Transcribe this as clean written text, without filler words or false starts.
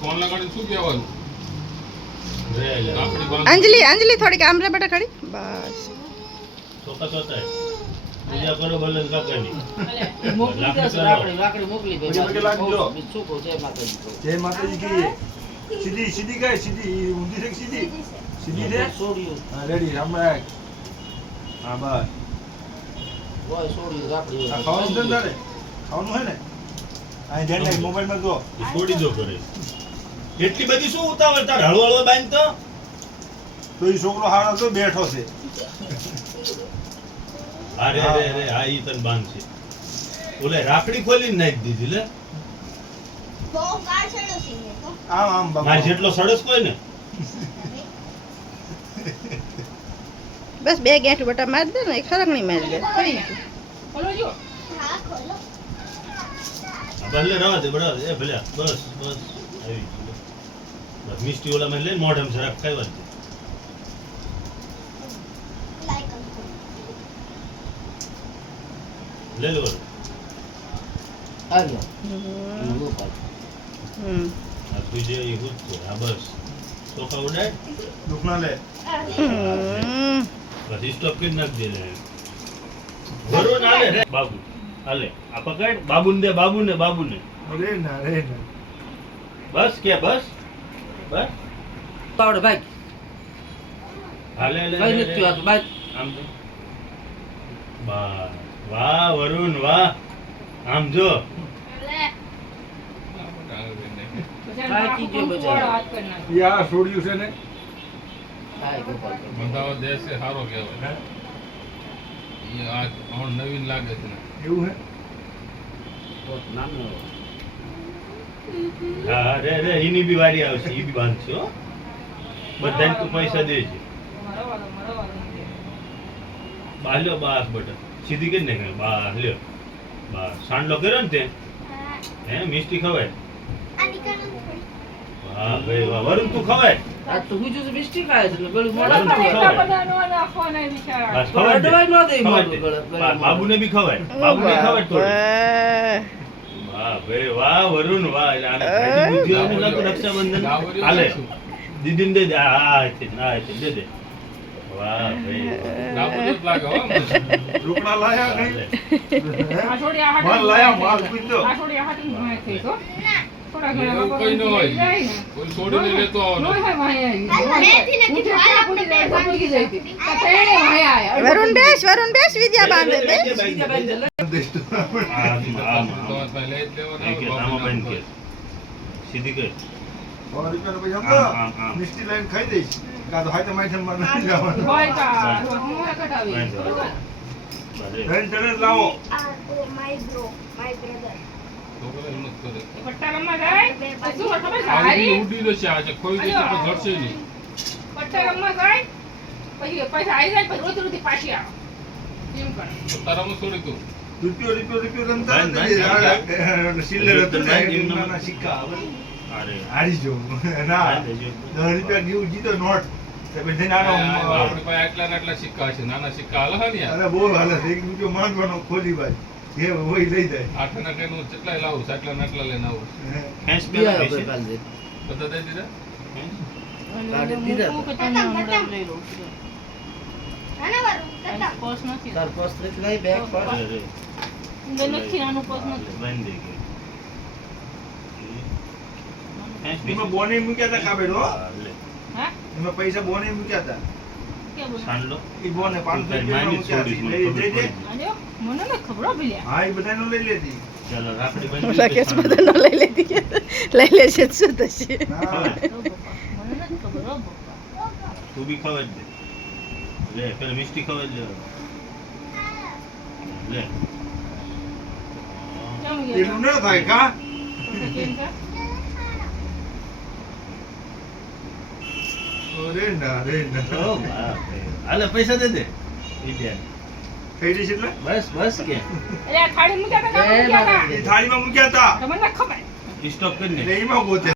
Phone લગાડીને શું કહેવાનું? અંજલિ થોડીક આમ રે બેટા ખડી બસ ચોક્કસ હોતા પૂજા કરો ભલે કાકાની મોકલી દે લાકડી મોકલી દે પછી લાગજો. શું કહો જય માતાજી જય માતાજી કહીએ. સીધી કઈ સીધી ઊંધી છે સીધી છે છોડ્યું હા રેડી રામ રાખ હા બસ ઓય છોડ્યું લાકડી આ ખાવાનું છે ને તારે ખાવાનું હે ને આ ધ્યાન રાખ મોબાઈલમાં જો છોડી દો કરે એટલી બધી શું ઉતાવળ તાર હળવળો બાંધ તો એ છોકરો હારો તો બેઠો છે અરે અરે અરે આ ઈ તન બાંધ છે ઓલે રાખડી ખોલીને નાખી દીધી લે આમ બાબા માર જેટલો સડસ કોઈ ને બસ બે ગેઠ બટા માર દે ને ખરક નહીં મારી દે થઈ ગયું ભલે રવા દે બડા એ ભલે બસ બસ આવી ગયું બસ મિષ્ટી ઓલા માં લે મોઢમ જરાક ખાઈવા દે લે લો આવ્યો આ તું જે ઈ હુત છે આ બસ સોફા ઉડાય દુખના લે બસ સ્ટોપ કરી નાખ દે લે વરો ના લે રે બાબુ હાલે આ પકડ બાબુને દે બાબુને રે ના બસ કે બસ બસ પાવડે ભાઈ હાલે લે ભાઈ નથી આતો ભાઈ આમ જો બસ વાહ વરુણ વાહ આમ જો બાકી જો બચારા યા છોડ્યું છે ને હાય ગોપાલ બંધાવો દેશ છે સારો કહેવાય. ઈ આ હમણાં નવીન લાગે છે ને. એવું હે પોત નાનો હા રે રે એની બી વારી આવશે ઈ બી બાંધશે હો બધાને તું પૈસા દેજે બાલ્યો બાસ બટા સીધી કરી નાખ બાસ લ્યો બાસ સાંડલો કર્યો ને તે હે મિષ્ટી ખવાય વાહ ભાઈ વાહ વરુણ તું ખવાય આ તો હુજુ તો મિસ્ટી ખાય છે ને ગળું વરુણ મોડા તું ખવાય બસ ખવાય દે. દવાઈ ન દે ખવાય દે. મારું બાબુને બી ખવાય બાબુને ખવાય થોડું વાહ ભાઈ વાહ વરુણ વાહ એટલે આને ખાધી બુદ્ધિ હોય ને લાગતું રક્ષાબંધન ડાવરીઓ હાલે શું? દીદીને દે દે આ છે દે દે વાહ ભાઈ ડાબુ જ લાગે હો મને. રોકડા લાયા નહીં આ માલ લાયા માલ પૂછજો એવું કઈ ન હોય. કોઈ છોડીને લેતો આવવાનો. વરુણ બેસ વિદ્યા બાંધે બેસ તમારે પાસે લઈ જ લેવાના હોય. સીધી કર 100 રૂપિયાનો પૈસા આમ, આપો. આમ, આમ. મિષ્ટી લાઈન ખાઈ દઈશ કાં તો હાથે માથે માં નથી જવાનું ત્રણ જણે જ લાવો છોકરો એમ જ કરે. આ ઉડી ઉડી જશે આજે ખોઈ જશે પણ ઘટશે નહીં. તારામાં છોડી દઉં. રૂપિયો રમતા ભાઈ, નથી. ભાઈ, સિલ્લર હતું ને, ભાઈ, એમના નાના સિક્કા આવે. અરે હારી જો ના ભાઈ, દેજો. 10 રૂપિયા જેવું જીતો નોટ તો પછી નાનો આપણી પાસે આટલા ને આટલા સિક્કા છે. નાના સિક્કા હાલે છે ને યાર. અરે બહુ હાલે છે. 1 રૂપિયો માંગવાનો ખોલી ભાઈ જે હોય લઈ જાય આઠ ના કઈનું કેટલાય લાવું છે. આટલા ને આટલા લઈને આવું. ફેંસ બે પેલા આપણે બેસી. કાલ દે બધા દઈ દીધા? કાઢી દીધા તાર પર્સ નથી લઈ બેગ પર અરે, અરે. બંધ દે કે. ફેંસ બેસી. એમાં બોને મૂક્યા હતા કાબેડો હા, લે. એમાં પૈસા બોને મૂક્યા હતા સાંડલો એ બોને 500 રૂપિયા માની મૂક્યા છોડીશ, હતા. મને લઈ ખબર જઈ પડી. હા એ બધાનો લઈ લેતી ચાલો રાખડી ઓલા બાંધી કેસ સાંડલો. બધાનો લઈ લેશે તો શું થશે હા તું બી ખવાય જ દે લે પેલા મિષ્ટી ખવાય જ લે એટલું ન થાય કા અરે ના રે ના ઓ બાપ રે. હાલે પૈસા દે દે વિદ્યા થઈ જશે એટલે બસ બસ કે એ થાળીમાં મૂક્યા હતા સ્ટોપ કરીને એટલે એમાં ગોતે